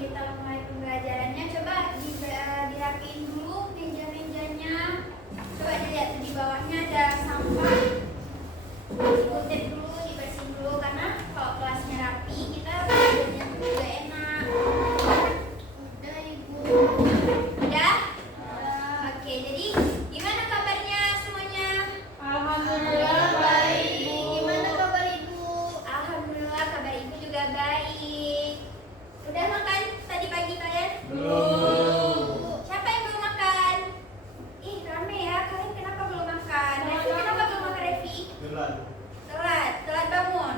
kita mulai pembelajarannya, coba dirapiin dulu meja-mejanya. Coba dilihat di bawahnya ada sampah. Dikutip dulu, dibersihin dulu, karena kalau kelasnya rapi kita belajarnya juga enak. Udah Ibu. Udah? Oke, jadi gimana kabarnya semuanya? Alhamdulillah baik. Gimana kabar Ibu? Alhamdulillah kabar Ibu juga baik. Udah makan tadi pagi kalian? Belum. Siapa yang belum makan? Ih, rame ya. Kalian kenapa belum makan? Revi kenapa belum makan, Revi? Telat bangun.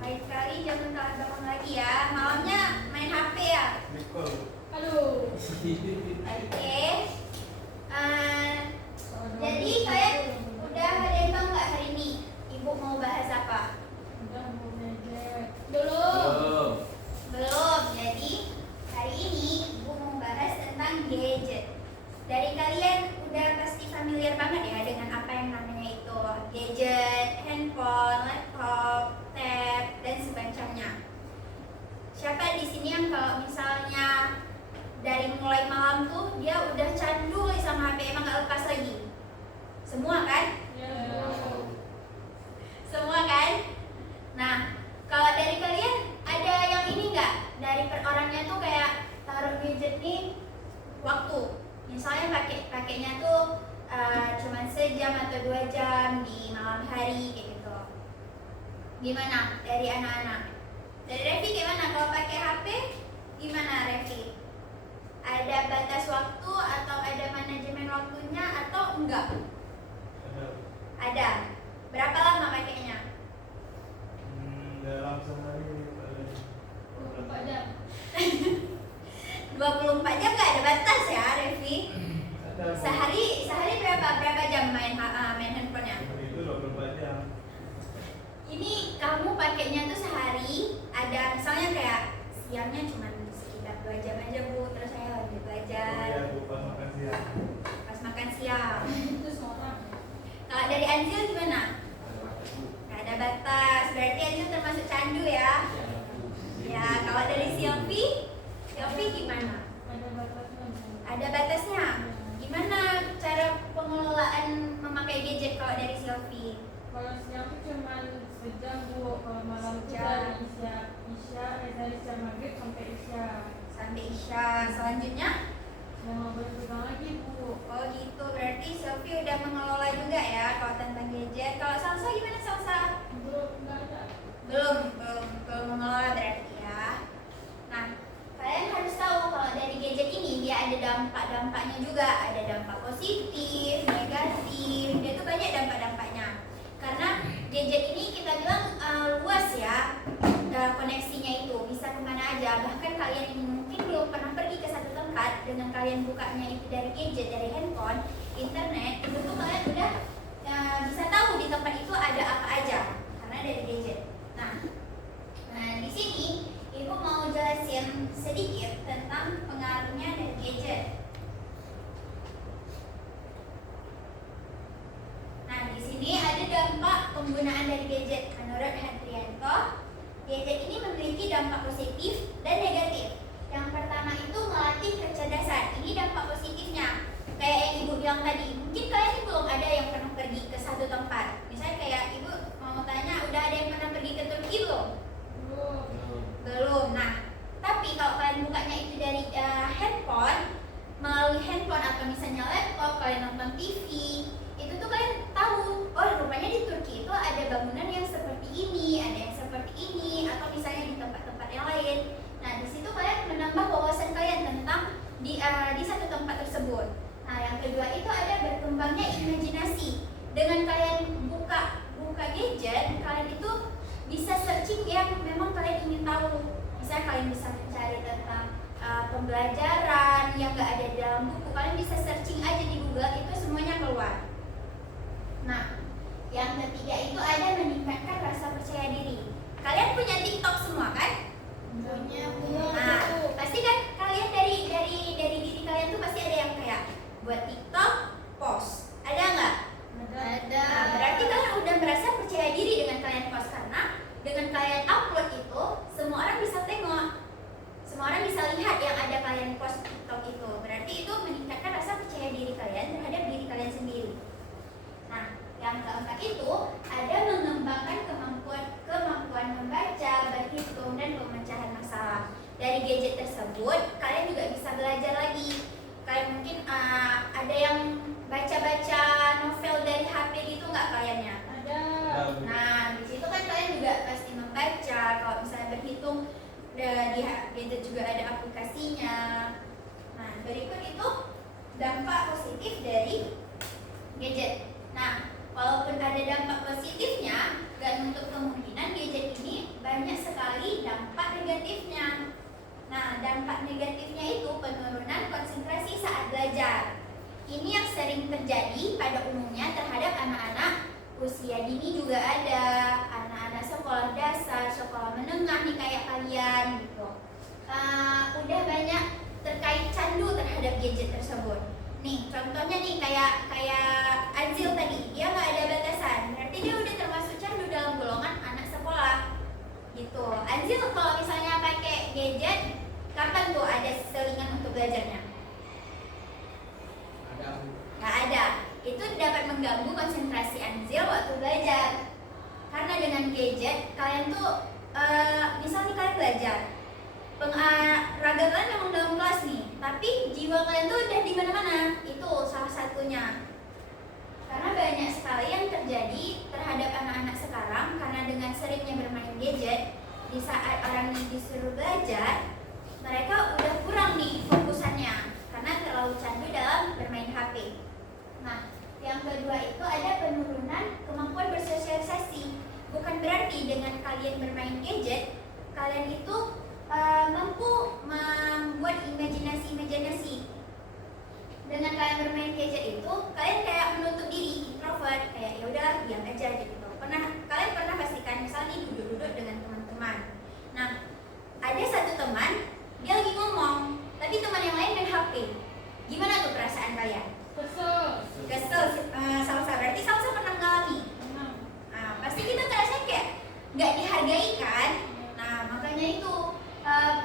Baik sekali, jangan telat bangun lagi ya. Malamnya main HP ya? Aduh. Oke. Jadi kalian udah ada yang tahu nggak hari ini Ibu mau bahas apa? Udah mau meja. Belum. Jadi hari ini Ibu mau bahas tentang gadget. Dari kalian udah pasti familiar banget ya dengan apa yang namanya itu gadget, handphone, laptop, tab, dan sebagainya. Siapa di sini yang kalau misalnya dari mulai malam tuh dia udah candu sama HP, emang gak lepas lagi? Semua kan? Semua kan? Nah, kalau dari kalian ada yang ini nggak? Dari per orangnya tuh kayak taruh gadget nih waktu. Misalnya pakainya tuh cuma sejam atau 2 jam di malam hari kayak gitu. Gimana dari anak-anak? Dari Revi gimana kalau pakai HP? Gimana Revi? Ada batas waktu atau ada manajemen waktunya atau enggak? Ada. Berapa lama pakainya? Dalam sehari paling 24 jam. 24 jam nggak ada batas ya, Revi? ada Sehari berapa jam main handphonenya? itu 24 jam. Ini kamu pakainya tuh sehari, ada misalnya kayak siangnya cuma sekitar 2 jam aja Bu, terus saya lanjut belajar Aku pas makan siang. pas makan siang. Itu seorang. Kalau dari Anzil gimana? Nggak ada batas, berarti Anzil termasuk candu ya? Ya, kalau dari Silvi gimana? Ada batasnya. Ada batasnya. Gimana cara pengelolaan memakai gadget kalau dari Silvi? Kalau siang itu cuma sejam Bu. Kalau malam itu dari dari isya maghrib sampai isya. Sampai isya. Selanjutnya? Mau nggak boleh pegang lagi Bu. Oh gitu, berarti Silvi udah mengelola juga ya kalau tentang gadget. Kalau Salsa gimana Salsa? Belum, nggak ada. Belum mengelola berarti ya. Nah, kalian harus tahu kalau dari gadget ini dia ada dampak-dampaknya juga. Ada dampak positif, negatif, dia tuh banyak dampak-dampaknya. Karena gadget ini kita bilang luas ya, koneksinya itu bisa kemana aja. Bahkan kalian ini mungkin belum pernah pergi ke satu tempat, dengan kalian bukanya itu dari gadget, dari handphone, internet, itu tuh kalian udah bisa tahu di tempat itu ada apa aja karena dari gadget. Nah di sini Ibu mau jelasin sedikit tentang pengaruhnya dari gadget. Nah, di sini ada dampak penggunaan dari gadget. Menurut Hadrianto, gadget ini memiliki dampak positif dan negatif. Yang pertama itu melatih kecerdasan. Ini dampak positifnya. Kayak yang Ibu bilang tadi, mungkin kalian ini belum ada yang pernah pergi ke satu tempat. Misalnya kayak Ibu mau tanya, udah ada yang pernah pergi ke Turki belum? Belum. Nah, tapi kalau kalian bukanya itu dari handphone, melalui handphone atau misalnya laptop, kalian nonton TV, itu tuh kalian tahu, oh rupanya di Turki itu ada bangunan yang seperti ini, ada yang seperti ini, atau misalnya di tempat-tempat yang lain. Nah, di situ kalian menambah wawasan kalian tentang di satu tempat tersebut. Nah, yang kedua itu ada berkembangnya imajinasi. Dengan kalian buka gadget, kalian itu bisa searching yang memang kalian ingin tahu. Misalnya kalian bisa mencari tentang pembelajaran yang nggak ada di dalam buku, kalian bisa searching aja di Google, itu semuanya keluar. Nah, yang ketiga itu ada meningkatkan rasa percaya diri. Kalian punya TikTok semua kan? Punya. Nah, pasti kan kalian dari diri kalian tuh pasti ada yang kayak buat TikTok, post. Ada nggak? Ada. Nah, berarti kalian udah merasa percaya diri dengan kalian post, karena dengan kalian upload itu semua orang bisa tengok, semua orang bisa lihat tersebut, kalian juga bisa belajar lagi. Kalian mungkin ada yang baca-baca novel dari HP gitu nggak kaliannya? Ada. Nah, di situ kan kalian juga pasti membaca. Kalau misalnya berhitung di gadget juga ada aplikasinya. Nah, berikut itu dampak positif dari gadget. Nah, walaupun ada dampak positifnya, gak menutup kemungkinan gadget ini banyak sekali dampak negatifnya. Nah, dampak negatifnya itu penurunan konsentrasi saat belajar. Ini yang sering terjadi pada umumnya terhadap anak-anak usia dini juga ada, anak-anak sekolah dasar, sekolah menengah nih kayak kalian gitu. Udah banyak terkait candu terhadap gadget tersebut. Nih, contohnya nih kayak Azil tadi, dia nggak ada batasan, berarti dia udah termasuk candu dalam golongan anak sekolah. Gitu. Azil kalau misalnya pakai gadget, kapan tuh ada selingan untuk belajarnya? Nggak ada. Itu dapat mengganggu konsentrasi Anzil waktu belajar. Karena dengan gadget, kalian tuh misalnya kalian belajar, raga kalian memang dalam kelas nih, tapi jiwa kalian tuh udah di mana-mana. Itu salah satunya. Karena banyak sekali yang terjadi terhadap anak-anak sekarang karena dengan seringnya bermain gadget, di saat orang ini disuruh belajar, mereka udah kurang nih fokusannya karena terlalu candu dalam bermain HP. Nah, yang kedua itu ada penurunan kemampuan bersosialisasi. Bukan berarti dengan kalian bermain gadget, kalian itu mampu membuat imajinasi. Dengan kalian bermain gadget itu, kalian kayak menutup diri, introvert, kayak ya udah diam aja gitu. Kalian pernah pastikan misalnya duduk-duduk dengan teman-teman. Nah, ada satu teman, dia lagi ngomong, tapi teman yang lain main HP. Gimana tuh perasaan kalian? Kesel, Salsa. Berarti Salsa pernah mengalami? Pasti kita ngerasa kayak nggak dihargai kan? Nah, makanya itu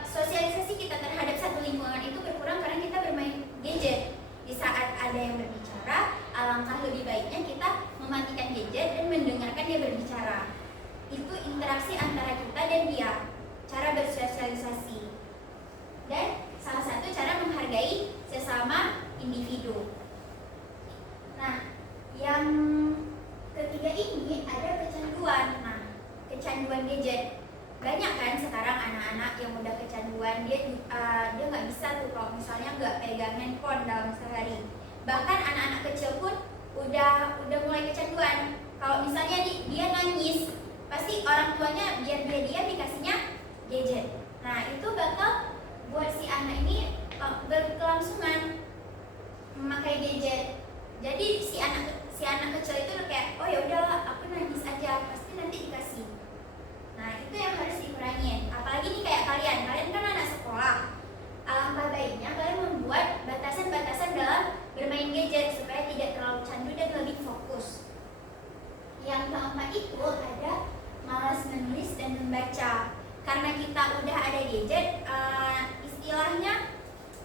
sosialisasi kita terhadap satu lingkungan itu berkurang karena kita bermain gadget. Di saat ada yang berbicara, alangkah lebih baiknya kita mematikan gadget dan mendengarkan dia berbicara. Itu interaksi antara kita dan dia, cara bersosialisasi. Dan salah satu cara menghargai sesama individu. Nah, yang ketiga ini ada kecanduan. Nah, kecanduan gadget. Banyak kan sekarang anak-anak yang udah kecanduan, dia nggak bisa tuh kalau misalnya nggak pegang handphone dalam sehari. Bahkan anak-anak kecil pun udah mulai kecanduan. Kalau misalnya dia nangis, pasti orang tuanya biar dia dikasihnya gadget. Nah, itu bakal buat si anak ini berkelangsungan memakai gadget. Jadi si anak kecil itu kayak, oh ya udahlah, aku nangis aja, pasti nanti dikasih. Nah, itu yang harus dikurangin. Apalagi nih kayak kalian kan anak sekolah. Alangkah baiknya kalian membuat batasan-batasan dalam bermain gadget supaya tidak terlalu candu dan lebih fokus. Yang keempat itu ada malas menulis dan membaca. Karena kita udah ada gadget, istilahnya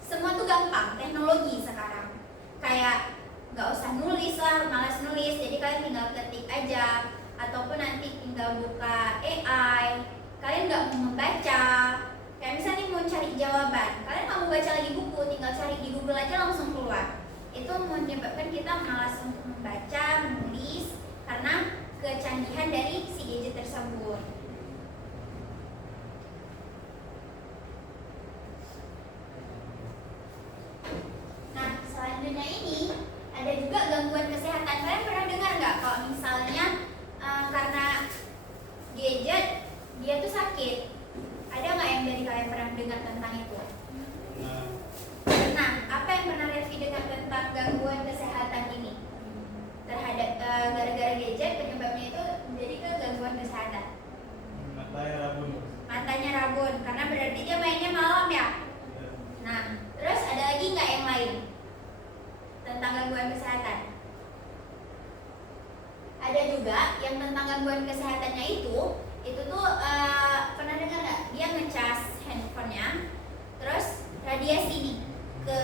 semua tuh gampang, teknologi sekarang. Kayak nggak usah nulis lah, malas nulis, jadi kalian tinggal ketik aja, ataupun nanti tinggal buka AI. Kalian nggak mau membaca, kayak misalnya mau cari jawaban, kalian nggak mau baca lagi buku, tinggal cari di Google aja langsung keluar. Itu menyebabkan kita malas untuk membaca, menulis, karena kecanggihan dari si gadget tersebut. Nah, selanjutnya ini ada juga gangguan kesehatan. Kalian pernah dengar nggak kalau misalnya karena gadget dia tuh sakit? Ada nggak yang dari kalian pernah dengar tentang itu? Nah, apa yang pernah Revi dengar tentang gangguan kesehatan ini? Terhadap gara-gara gadget penyebabnya itu menjadi ke gangguan kesehatan. Matanya rabun, karena berarti dia mainnya malam ya. Nah, terus ada lagi nggak yang lain tentang gangguan kesehatan? Ada juga yang tentang gangguan kesehatannya itu tuh pernah dengar nggak? Dia ngecas handphonenya, terus radiasi nih ke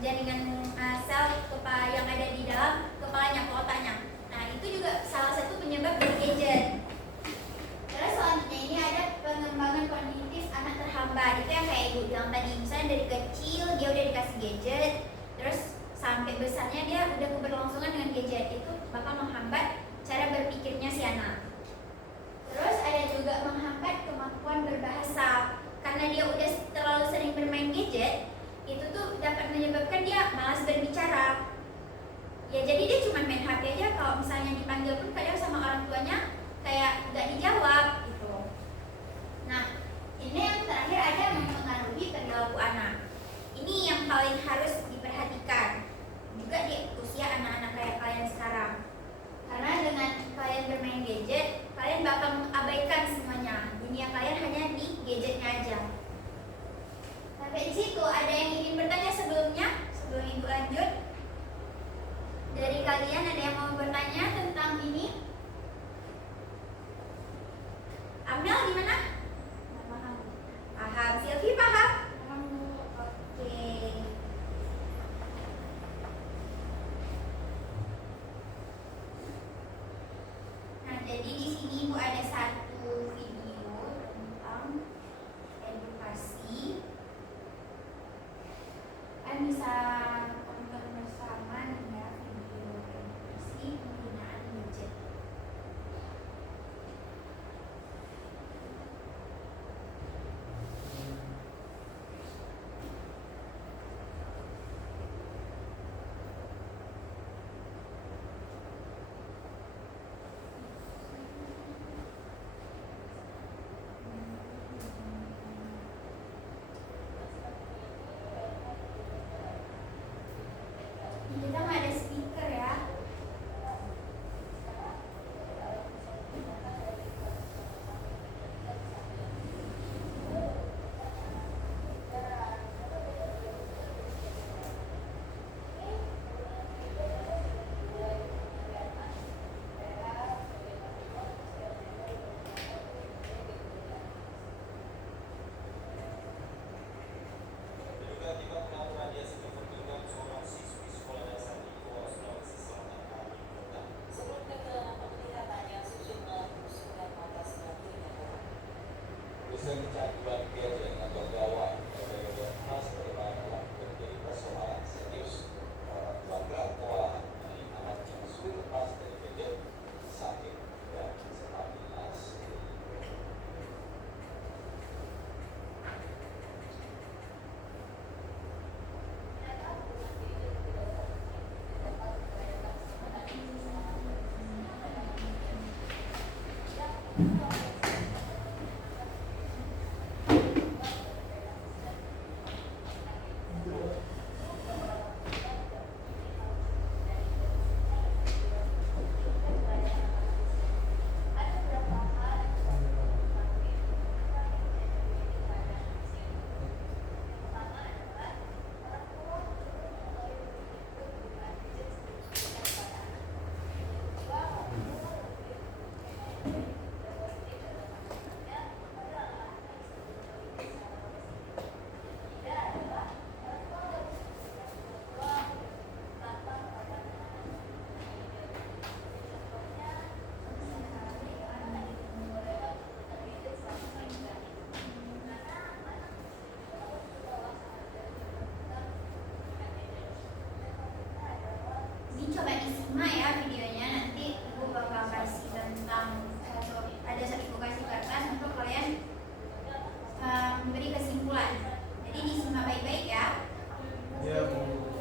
jaringan sel kepala yang ada di dalam kepalanya, ke otaknya. Nah, itu juga salah satu penyebab dari gadget. Terus selanjutnya ini ada pengembangan kognitif anak terhambat. Itu yang kayak ibu bilang tadi. tadi, misalnya dari kecil dia udah dikasih gadget, terus sampai besarnya dia udah keberlangsungan dengan gadget, itu bakal menghambat cara berpikirnya si anak. Terus ada juga menghambat kemampuan berbahasa, karena dia udah terlalu sering bermain gadget, itu tuh dapat menyebabkan dia malas berbicara. Ya jadi dia cuma main HP aja, kalau misalnya dipanggil pun kadang sama orang tuanya kayak gak dijawab gitu. Nah, ini yang terakhir ada mempengaruhi perilaku anak. Ini yang paling harus diperhatikan juga di usia anak-anak kayak kalian sekarang. Karena dengan kalian bermain gadget, kalian bakal mengabaikan semuanya. Dunia kalian hanya di gadgetnya aja. Sampai di situ ada yang ingin bertanya sebelumnya? Sebelum Ibu lanjut? Dari kalian ada yang mau bertanya tentang ini? Amel gimana? Paham. Paham. Silvi paham? Paham Bu. Oke. Nah, jadi di sini Ibu ada satu video tentang edukasi. Kan bisa tonton bersama nih ya, video edukasi penggunaan gadget. Kita nggak ada speaker ya. Tiba-tiba pelaku radiasi mempertemukan seorang siswi sekolah dasar di Goa, Sulawesi Selatan hari Kota. Sebelum keterangan penglihatannya sejumlah musuh dan mata sebagainya. Usaha kecanduan gadget atau gawai adalah khas perubahan telah menjadi persoalan serius. Orang tua berat kewalahan dari anak yang sulit lepas dari gadget, sakit, dan stabilitas. Ini coba disimak ya videonya, nanti Ibu bakal kasih tentang ada Ibu kasih kertas untuk kalian memberi kesimpulan. Jadi disimak baik-baik ya. Ya, Bu.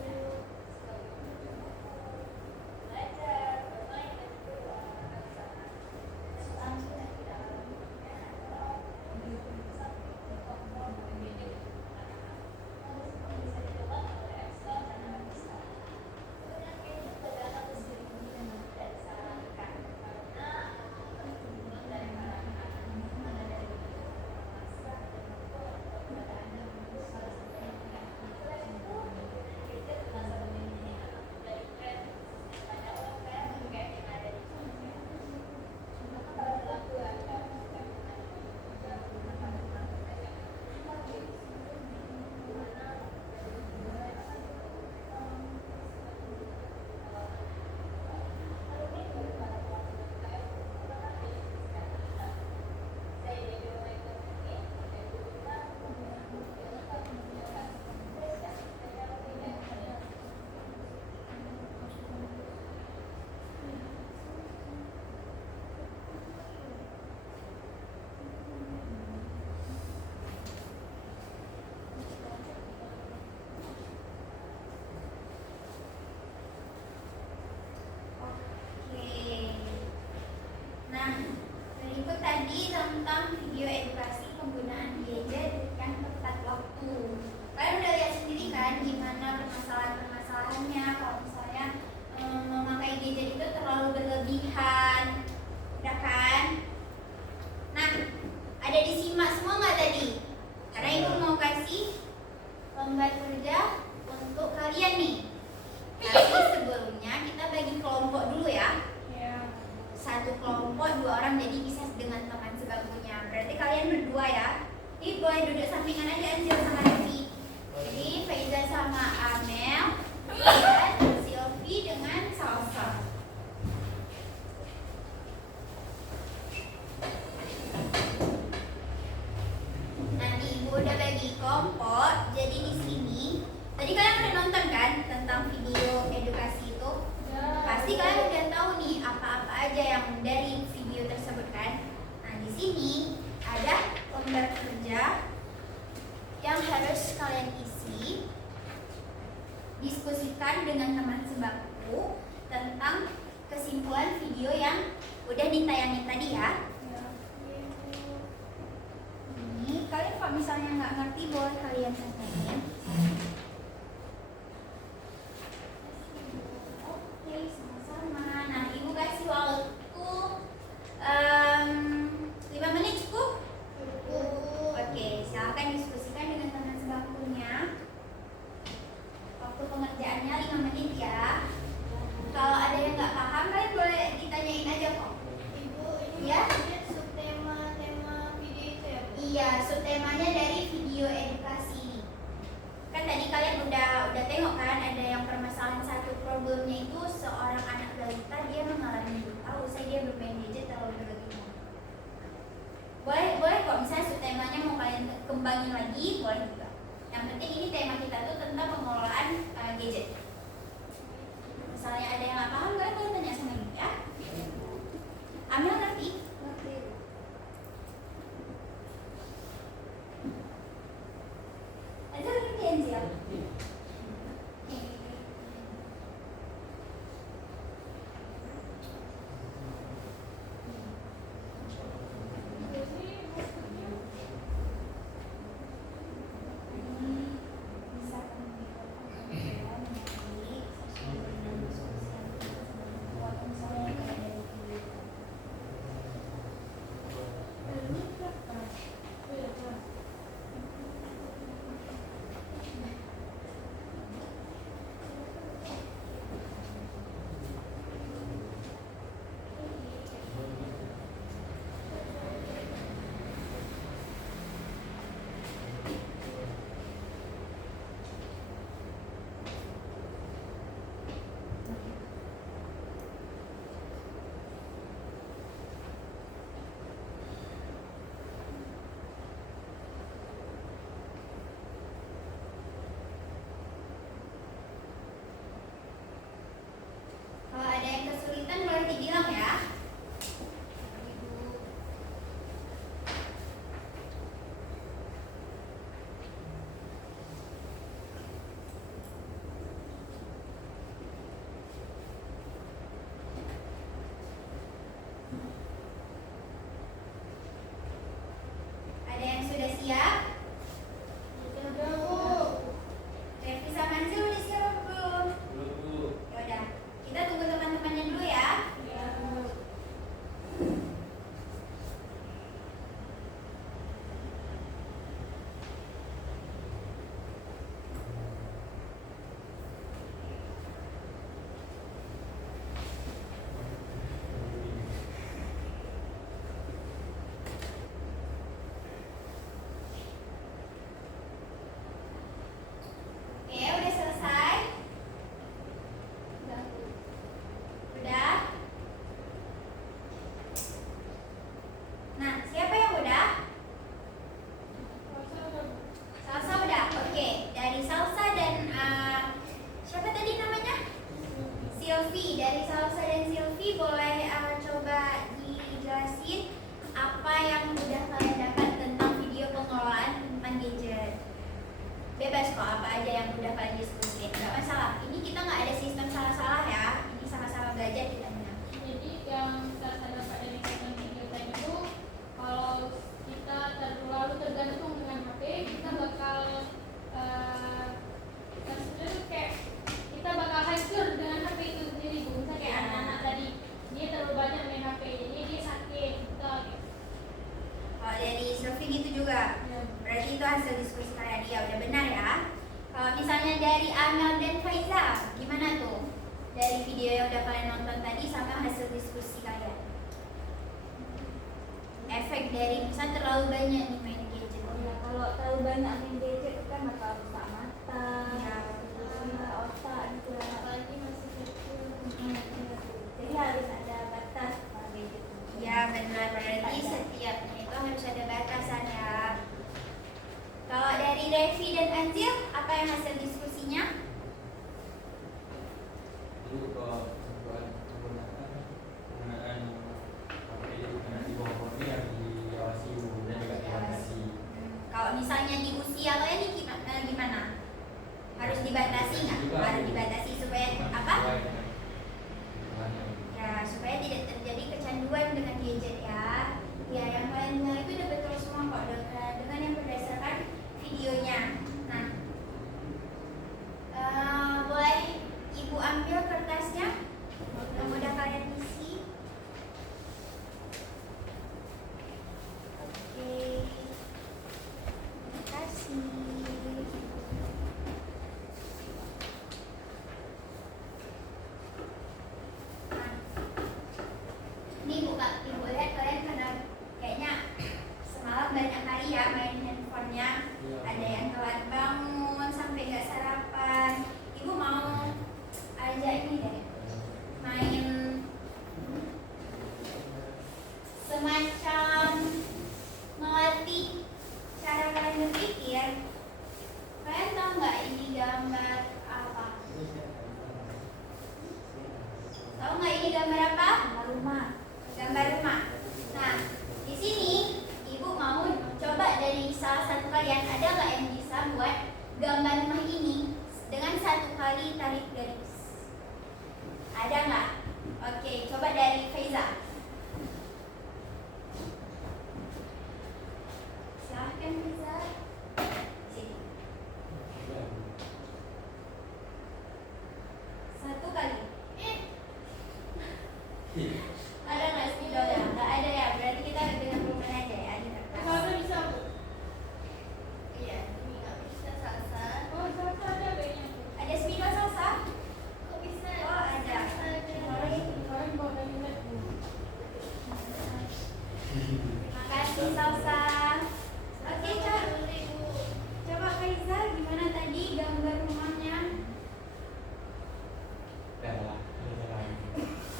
diskusikan dengan teman sebangku tentang kesimpulan video yang udah ditayangin tadi ya. Ini kalian kalau misalnya nggak ngerti boleh kalian tanyain. Oke, sama-sama. Nah, ibu kasih waktu 5 menit cukup? Oke, silakan diskusikan dengan teman sebangkunya. Waktu pengerjaannya 5 menit ya. Kalau ada yang nggak paham, kalian boleh ditanyain aja kok. Ibu, ini Ya? maksudnya subtema video itu ya, Bu? Iya, subtemanya dari video edukasi. Kan tadi kalian udah tengok kan ada yang permasalahan satu problemnya itu seorang anak balita dia mengalami buta usai dia bermain gadget terlalu berlebihan. Boleh kok misalnya subtemanya mau kalian kembangin lagi boleh juga. Yang penting ini tema kita tuh tentang pengelolaan gadget. Misalnya ada yang nggak paham kalian boleh tanya sama ibu ya. Amel ngerti? Ngerti. Ada ngerti Angel? Kalau ada yang kesulitan boleh dibilang ya. Ada yang sudah siap? Udah, Bu. Revi sama Anzil udah siap apa belum? Yaudah, kita tunggu teman-temannya dulu ya. Oke, udah selesai? Udah? Nah, siapa yang udah? Salsa udah? Oke, dari Salsa dan siapa tadi namanya? Silvi. Dari Salsa dan Silvi boleh coba dijelasin apa yang udah kalian dapat tentang video pengelolaan tentang gadget. Bebas kok apa aja yang udah kalian diskusiin, nggak masalah. Ini kita nggak ada sistem salah-salah ya. Ini sama-sama belajar kita menang. Jadi yang saya dapat dari konten video tadi itu kalau kita terlalu tergantung dengan HP kita bakal sebenarnya kayak kita bakal hancur dengan HP itu sendiri, Bu. Misalnya kayak anak-anak tadi dia terlalu banyak main HP jadi dia sakit gitu. Kalau dari Silvi gitu juga. Berarti itu hasil diskusi kalian. Iya udah benar ya. Kalau misalnya dari Amel dan Faiza, gimana tuh? Dari video yang udah kalian nonton tadi sama hasil diskusi kalian. Efek dari misalnya terlalu banyak nih main gadget. Ya, kalau terlalu banyak main gadget itu kan bakal rusak mata, Ya. rusak otak juga. Apalagi masih kecil. Jadi harus ada batas main gadget. Ya benar, berarti setiapnya itu harus ada batasan ya. Kalau dari Revi dan Anzil, apa yang hasil diskusinya? Itu kalau penggunaan HP di bawah umur ini harus diawasi dan juga dibatasi. Kalau misalnya di usia kalian ini gimana? Harus dibatasi nggak? Harus dibatasi supaya apa? Ya, supaya tidak terjadi kecanduan dengan gadget ya. Ya, yang lainnya itu udah betul semua kok dengan yang berdasarkan videonya. Nah, boleh Ibu ambil kertasnya yang udah kalian isi. Oke, terima kasih. Nah, ini ibu lihat kalian karena kayaknya semalam banyak hari ya main handphonenya. Ada yang telat bangun sampai nggak sarapan. Ibu mau ajak ini deh, main semacam melatih cara kalian berpikir. Kalian tahu nggak ini gambar apa? Tahu nggak ini gambar apa? Rumah. Gambar rumah. Nah, di sini ibu mau coba dari salah satu kalian, ada nggak yang bisa buat gambar rumah ini dengan 1 kali tarik garis? Ada nggak? Oke, coba dari Faiza. Silahkan Faiza. Sini. 1 kali. Ada nggak spidolnya? Nggak ada ya. Berarti kita dengan perubahan aja ya. Di kertas. Kalau bisa Bu. Iya, ini nggak bisa salsa. Oh, satu ada kayaknya tuh. Ada spidol salsa? Kok bisa? Oh, ada. Kemarin bawa dari lab Bu. Terima kasih salsa. Oke, coba Faiza, gimana tadi gambar rumahnya?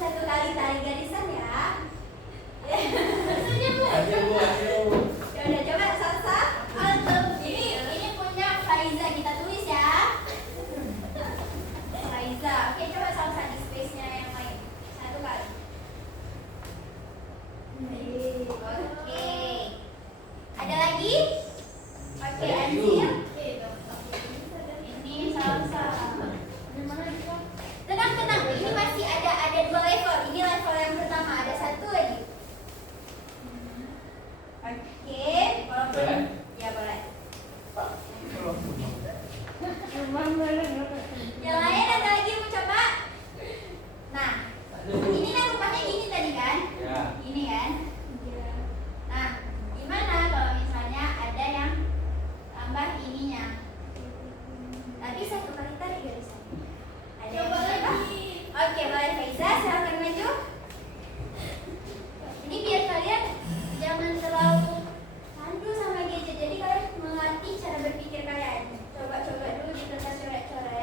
1 kali tarik garisan ya. Maksudnya Bu. Ya udah, coba salsa. Ini punya Faiza, kita tulis ya. Faiza. Oke, coba salsa di space-nya yang lain. 1 kali. Oke. Ada lagi? Oke, Anjir. Ini salsa. Gimana juga? Tenang, ini masih ada 2 level. Ini level yang pertama, ada 1 lagi. Oke, walaupun Boleh? ya boleh. Rumah bareng. Yang lain ada lagi mau coba? Nah, ini kan rumahnya gini tadi kan? Ya. Gini kan? Nah, gimana kalau misalnya ada yang tambah ininya? Tapi 1 kali tarik garisannya. Ada yang Coba coba? lagi. Oke, boleh Faiza, silahkan maju. Ini biar kalian jangan terlalu candu sama gadget. Jadi kalian melatih cara berpikir kalian. Coba dulu di kertas coret-coret.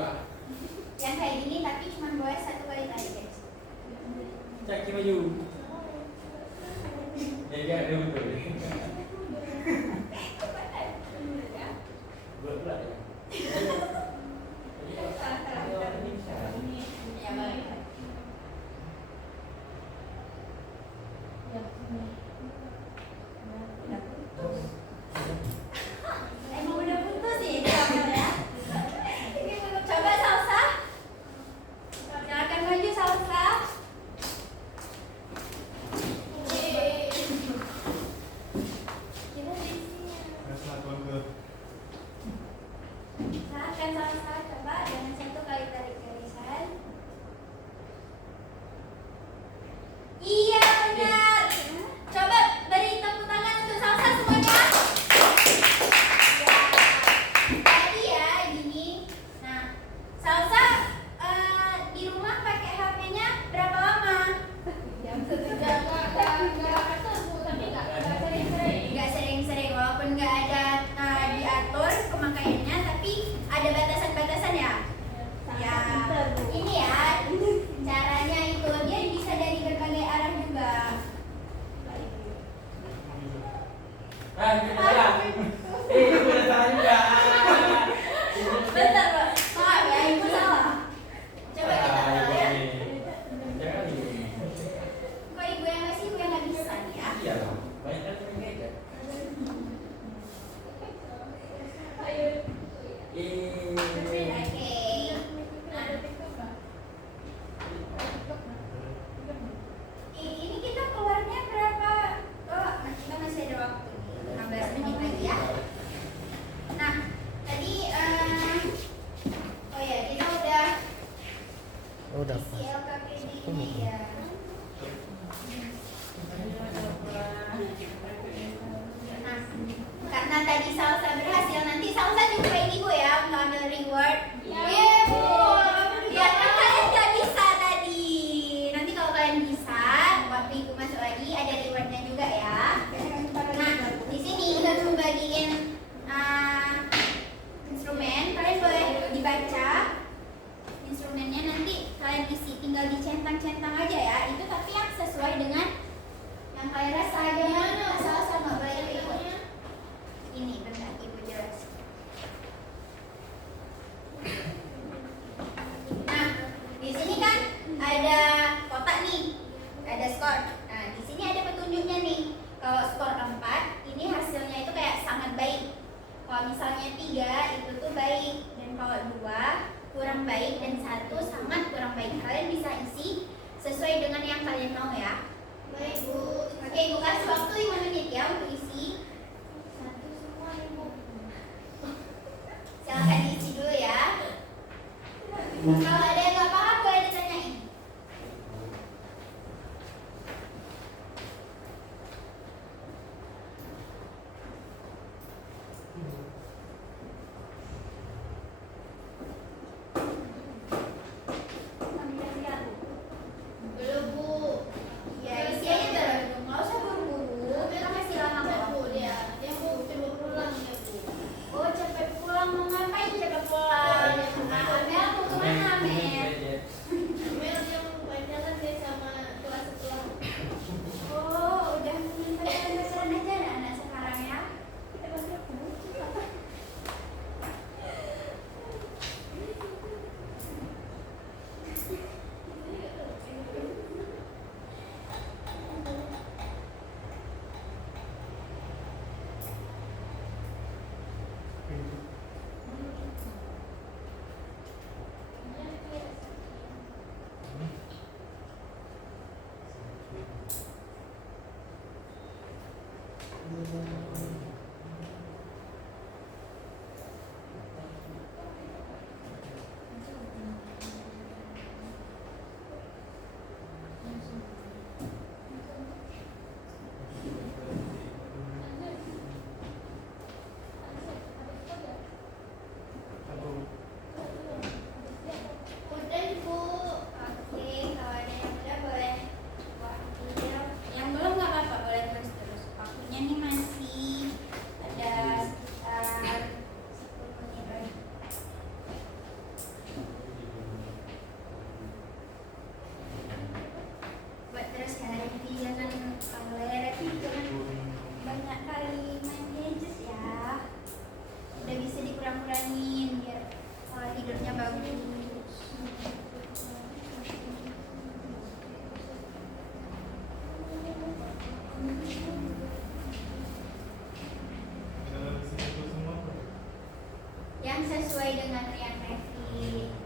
juga. Yang kayak gini tapi cuma boleh 1 kali tarik guys. Caki maju. Ya ada betul. Berat ya. Ya baik. Emang udah putus sih ini ya. Coba salsa. Silakan maju salsa. Kita di sini. Rasa kontur. Silakan salsa coba dengan 1 kali tarik garisan. Iya benar. Coba beri tepuk tangan untuk salsa semuanya. Ya. Tadi ya gini. Nah, salsa di rumah pakai HP-nya berapa lama? Jam 1 jam enggak atur Bu, tapi enggak sering-sering. Nggak sering-sering, walaupun nggak ada diatur pemakaiannya, tapi ada batasan-batasan ya. Ya, ini ya caranya itu dia bisa dari berbagai arah juga. Ah, kita salah. Ibu udah salah juga. Bentar, Pak. Maaf ya, ibu salah. Coba kita ulang ya. Jangan ini. Kok ibu yang ngasih, ibu yang nggak bisa nih ya? Iya lah. Banyak kan yang aja. Oke. Nah, ini kita keluarnya berapa? Oh, kita masih ada waktu nih, 15 menit lagi ya. Nah, tadi oh ya, kita udah isi LKPD-nya ya. Nah, karena tadi salsa berhasil, nanti salsa juga ini Bu ya, untuk ambil reward. Yeay Bu, ya kan kalian nggak bisa tadi. Nanti kalau kalian bisa, waktu ibu masuk lagi ada rewardnya juga ya. Nah, di sini ibu bagiin instrumen, kalian boleh dibaca instrumennya, nanti kalian isi, tinggal dicentang-centang aja ya. Itu tapi yang sesuai dengan yang kalian rasa, jangan asal-asal nggak boleh ikut. Ini bentar ibu jelas. Nah, di sini kan ada kotak nih, ada skor. Nah, di sini ada petunjuknya nih. Kalau skor 4, ini hasilnya itu kayak sangat baik. Kalau misalnya 3 itu tuh baik, dan kalau 2 kurang baik, dan 1 sangat kurang baik. Kalian bisa isi sesuai dengan yang kalian mau ya. Baik Bu. Oke, ibu kasih waktu 5 menit ya untuk isi. Silahkan diisi dulu ya. Kalau ada yang nggak paham boleh ditanyain. Belum Bu. Ya isi aja terus. Nggak usah buru-buru. Kita masih lama kok. Oh cepet pulang, mau ngapain cepet pulang? Amel mau kemana Amel?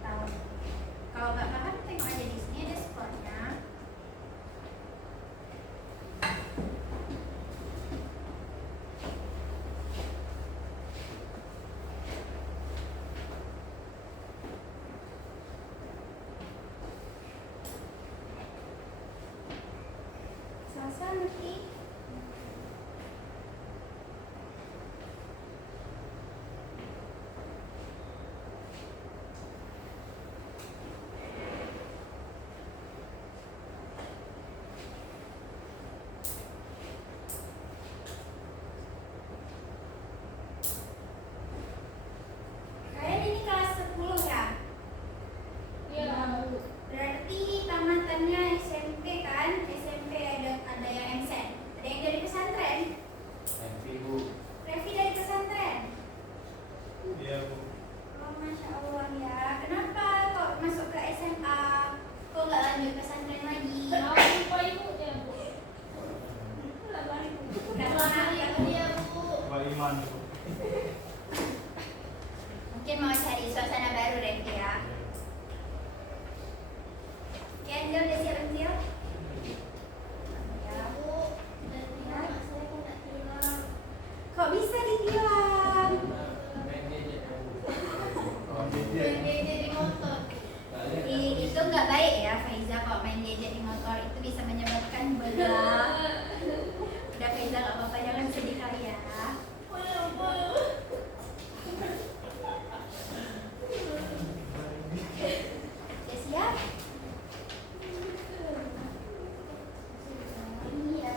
tahu. Kalau nggak paham tengok aja di sini ada skornya. Salsa Lucky. Kalian ini kelas 10 ya? Iya, Bu. Berarti tamatannya SMP kan? SMP ada yang MSN, ada yang dari pesantren. MP Bu. Revi dari pesantren. Iya Bu. Oh, Masya Allah ya. Kenapa kok masuk ke SMA? Kok nggak lanjut pesantren lagi? Nah, lupa ibu ya, Bu. Nggak pernah ya dia Bu. Pak Iman Bu. Mungkin mau cari suasana baru Revi ya. Oke, Angel udah siap Angel? Ya Bu. Kok bisa ditilang? Main gadget ya Bu. Oh, gadget. Di motor. Kalian Itu nggak baik ya Faiza, kalau main gadget di motor itu bisa menyebabkan belah. Udah Faiza nggak apa-apa, jangan sedih kali ya. Udah siap? Iya.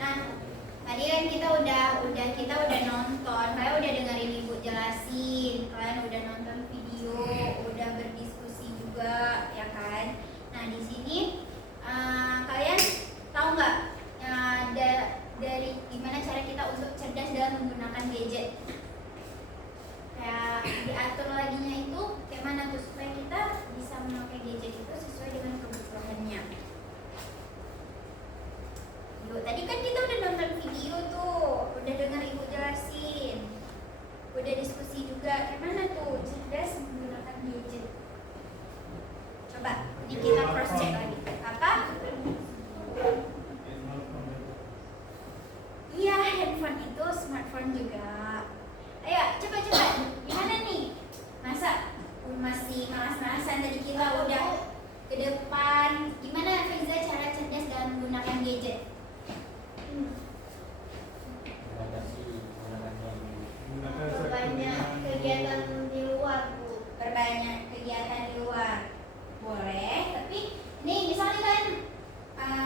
Nah, tadi kan kita udah nonton, kalian udah dengerin ibu jelasin, kalian udah nonton video, udah berdiskusi juga, ya kan? Nah di sini kalian tahu nggak dari gimana cara kita untuk cerdas dalam menggunakan gadget? Kayak diatur laginya itu, kayak mana tuh supaya kita bisa memakai gadget itu sesuai dengan kebutuhannya. Yuk, tadi kan kita udah nonton video tuh, udah dengar ibu jelasin, udah diskusi juga, kayak mana tuh cerdas menggunakan gadget. Coba, ini kita cross check lagi. Apa? Iya, handphone itu smartphone juga. Ayo, coba, gimana nih? Masa masih malas-malasan tadi kita udah ke depan. Gimana Faiza cara cerdas dalam menggunakan gadget? Banyak kegiatan di luar, Bu. Berbanyak kegiatan di luar boleh, tapi nih misalnya kalian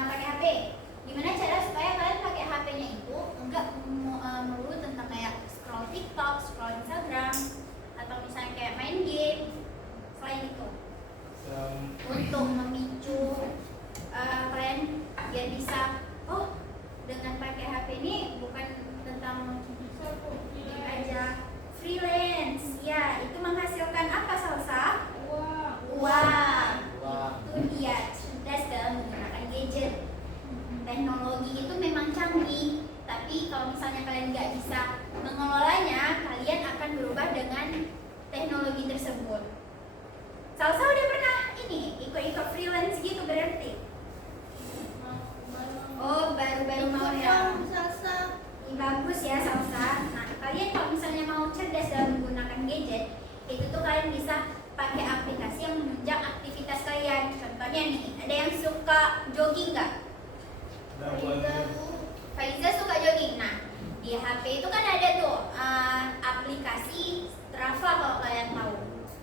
pakai HP, gimana cara supaya kalian pakai HP-nya itu enggak melulu tentang kayak scroll TikTok, scroll Instagram, atau misalnya kayak main game. Selain itu, untuk memicu kalian biar bisa, oh dengan pakai HP ini bukan tentang game aja, freelance, ya itu menghasilkan apa Salsa? Uang. Itu dia cerdas dalam menggunakan gadget. Teknologi itu memang canggih, tapi kalau misalnya kalian nggak bisa mengelolanya, kalian akan berubah dengan teknologi tersebut. Salsa udah pernah ini ikut freelance gitu berarti? Oh, baru-baru mau ya. Salsa. Ini bagus ya Salsa. Nah, kalian kalau misalnya mau cerdas dalam menggunakan gadget, itu tuh kalian bisa pakai aplikasi yang menunjang aktivitas kalian. Contohnya nih, ada yang suka jogging nggak? Faiza suka jogging. Nah, di HP itu kan ada tuh aplikasi Strava kalau kalian tahu.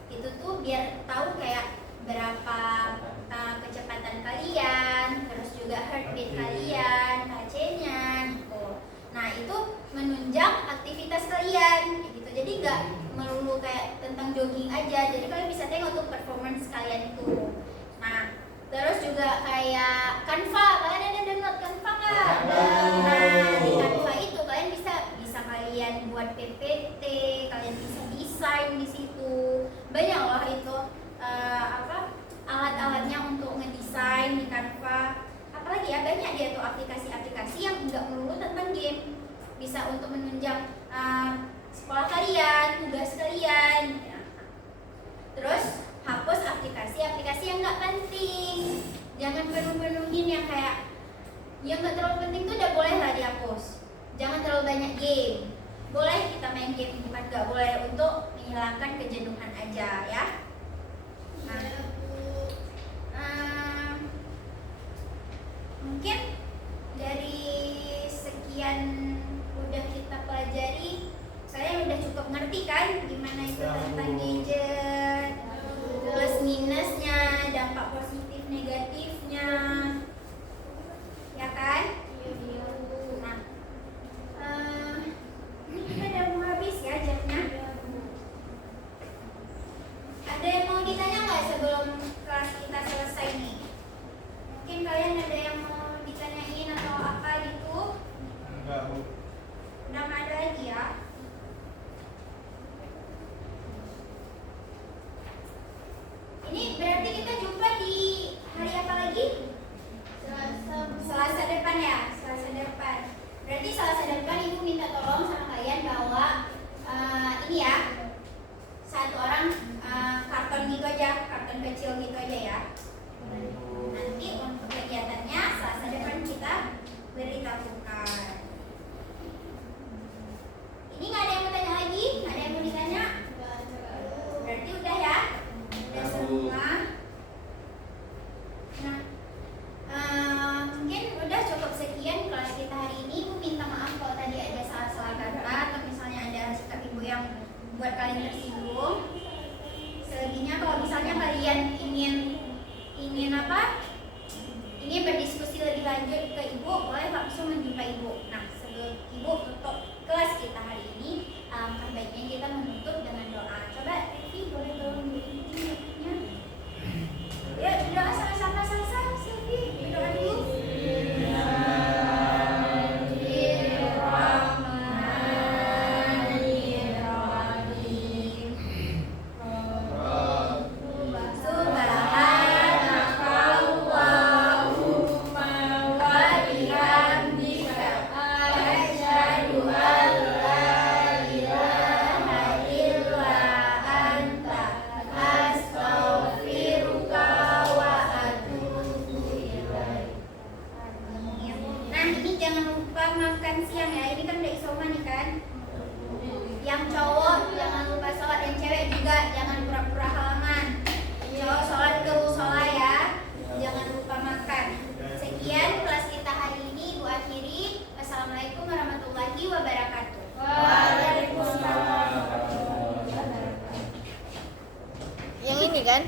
Itu tuh biar tahu kayak berapa kecepatan kalian, terus juga heartbeat kalian, KC-nya gitu. Nah, itu menunjang aktivitas kalian. tentang jogging aja. Jadi kalian bisa tengok tuh performance kalian itu. Nah, terus juga kayak Canva, kalian ada download Canva nggak? Nah, di Canva itu kalian bisa kalian buat PPT, kalian bisa desain di situ. Banyak loh itu alat-alatnya untuk ngedesain di Canva. Apalagi ya, banyak dia tuh aplikasi-aplikasi yang nggak melulu tentang game. Bisa untuk menunjang sekolah kalian, tugas kalian. Ya. Terus hapus aplikasi-aplikasi yang nggak penting. Jangan penuh-penuhin yang kayak yang nggak terlalu penting tuh udah boleh lah dihapus. Jangan terlalu banyak game. Boleh kita main game, bukan nggak boleh, untuk menghilangkan kejenuhan aja ya. Nah, mungkin dari sekian udah kita pelajari, saya udah cukup ngerti kan gimana itu tentang gadget, plus minusnya, dampak positif negatifnya, ya kan? Nah, ini kita udah mau habis ya jamnya. Ada yang mau ditanya nggak sebelum kelas kita selesai nih? Mungkin kalian ada yang mau ditanyain atau apa gitu? Enggak, Bu. Udah nggak ada lagi ya? Ini berarti kita jumpa di hari apa lagi? Selasa depan ya? Selasa depan. Berarti Selasa depan Ibu minta tolong sama kalian bawa ini ya, satu orang karton gitu aja, karton kecil gitu aja ya. Nanti untuk kegiatannya Selasa depan kita beritahukan. Ini nggak ada yang mau tanya lagi? Nggak ada yang mau ditanya? Berarti udah ya? Udah semua. Nah, mungkin udah cukup sekian kelas kita hari ini. Ibu minta maaf kalau tadi ada salah-salah kata atau misalnya ada sikap Ibu yang buat kalian tersinggung. Selebihnya kalau misalnya kalian ingin apa? Ingin berdiskusi lebih lanjut ke Ibu, boleh langsung menjumpai Ibu. Nah, sebelum Ibu tutup kelas kita hari ini, alangkah baiknya kita menutup dengan doa. Coba Revi boleh tolong diingatnya. Ya, doa sama-sama selesai. Silvi, berdoa dulu. Nah, ini jangan lupa makan siang ya. Ini kan udah isoma nih kan. Yang cowok jangan lupa sholat, yang cewek juga jangan pura-pura halaman. Cowok sholat ke musola ya. Jangan lupa makan. Sekian kelas kita hari ini, Ibu akhiri. Wassalamualaikum warahmatullahi wabarakatuh. Waalaikumsalam. Yang ini kan?